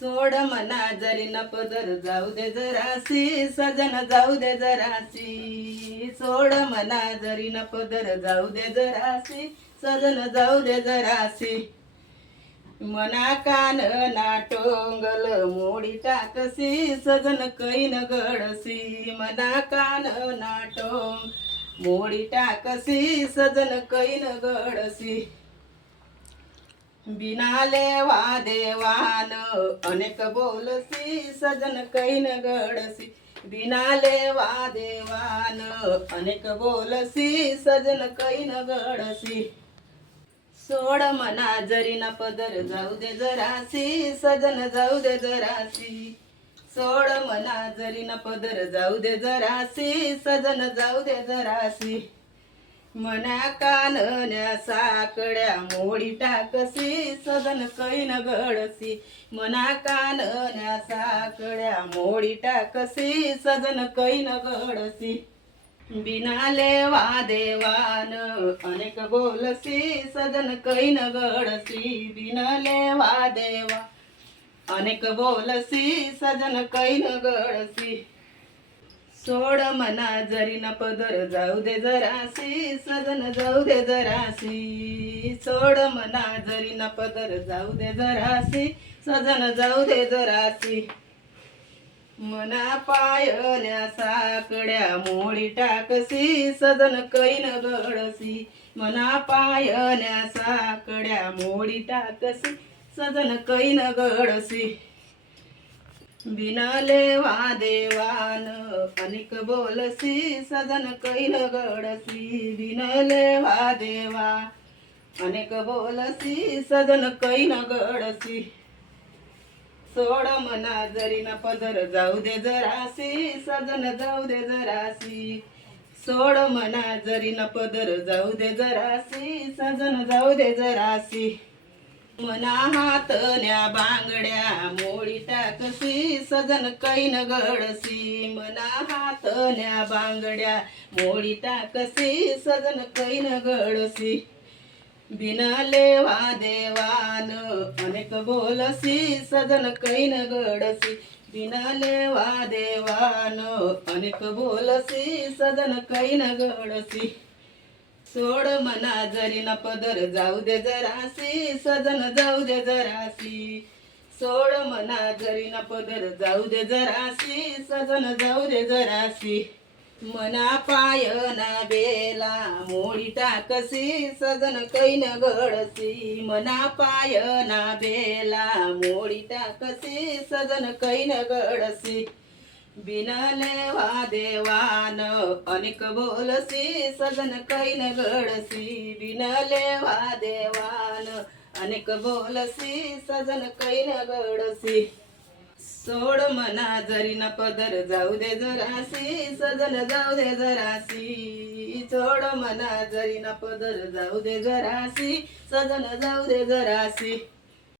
सोड मना जरी न पदर जाऊ दे जरासी सजन जाऊ दे जरासी सोड मना जरी न पदर जाऊ दे जरासी सजन जाऊ दे जरासी मना कान नाटोंगल मोडी टाकसी सजन कैन गडसी मना कान नाटोंग मोडी टाकसी सजन कैन गडसी बिनाले वादेवान अनेक बोलसी सजन कैन गडसी बिनाले वादेवान अनेक बोलसी सजन कैन गडसी सोड मना जरी न पदर जाऊ दे जरासी सजन जाऊ दे जरासी सोड मना जरी न पदर जाऊ दे जरासी सजन जाऊ दे जरासी मना कानन्या साकड्या मोडी टाकसी सजन कैन गडसी मना कानन्या साकड्या मोडी टाकसी सजन कैन गडसी बिनाले वादेवान अनेक बोलसी सजन कैन गडसी बिनाले वादेवा अनेक बोलसी सजन कैन गडसी सोड मना जरी न पदर जाऊ दे जरासी सजन जाऊ दे जरासी सोड मना जरी न पदर जाऊ दे जरासी सजन जाऊ दे जरासी मना पायल्या साकड्या मोडी टाकसी सजन कैन गडसी मना पायल्या साकड्या मोडी टाकसी सजन कैन गडसी बिनाले वादेवान अनेक बोलसी सजन कैन गडसी बिनाले वादेवा अनेक बोलसी सजन कैन गडसी सोड मना जरी न पदर जाऊ दे जरासी सजन जाऊ दे जरासी सोड मना जरी न पदर जाऊ दे जरासी सजन जाऊ दे जरासी मना हातन्या बांगड्या मोडी टाकसी सजन कैन गडसी मना हातन्या बांगड्या मोडी टाकसी सजन कैन गडसी बिनाले वादेवान अनेक बोलसी सजन कैन गडसी बिनाले वादेवान अनेक बोलसी सजन कैन गडसी सोड मना जरी न पदर जाऊ दे जरासी सजन जाऊ दे जरासी सोड मना जरी न पदर जाऊ दे जरासी सजन जाऊ दे जरासी मना पायना बेला मोडी टाकसी सजन कैन गडसी मना पायना बेला मोडी टाकसी सजन कैन गडसी बिनाले वादेवान अनेक बोलसी सजन कैन गडसी बिनाले वादेवान अनेक बोलसी सजन कैन गडसी सोड मना जरी न पदर जाऊ दे जरासी सजन जाऊ दे जरासी सोड मना जरी न पदर जाऊ दे जरासी सजन जाऊ दे जरासी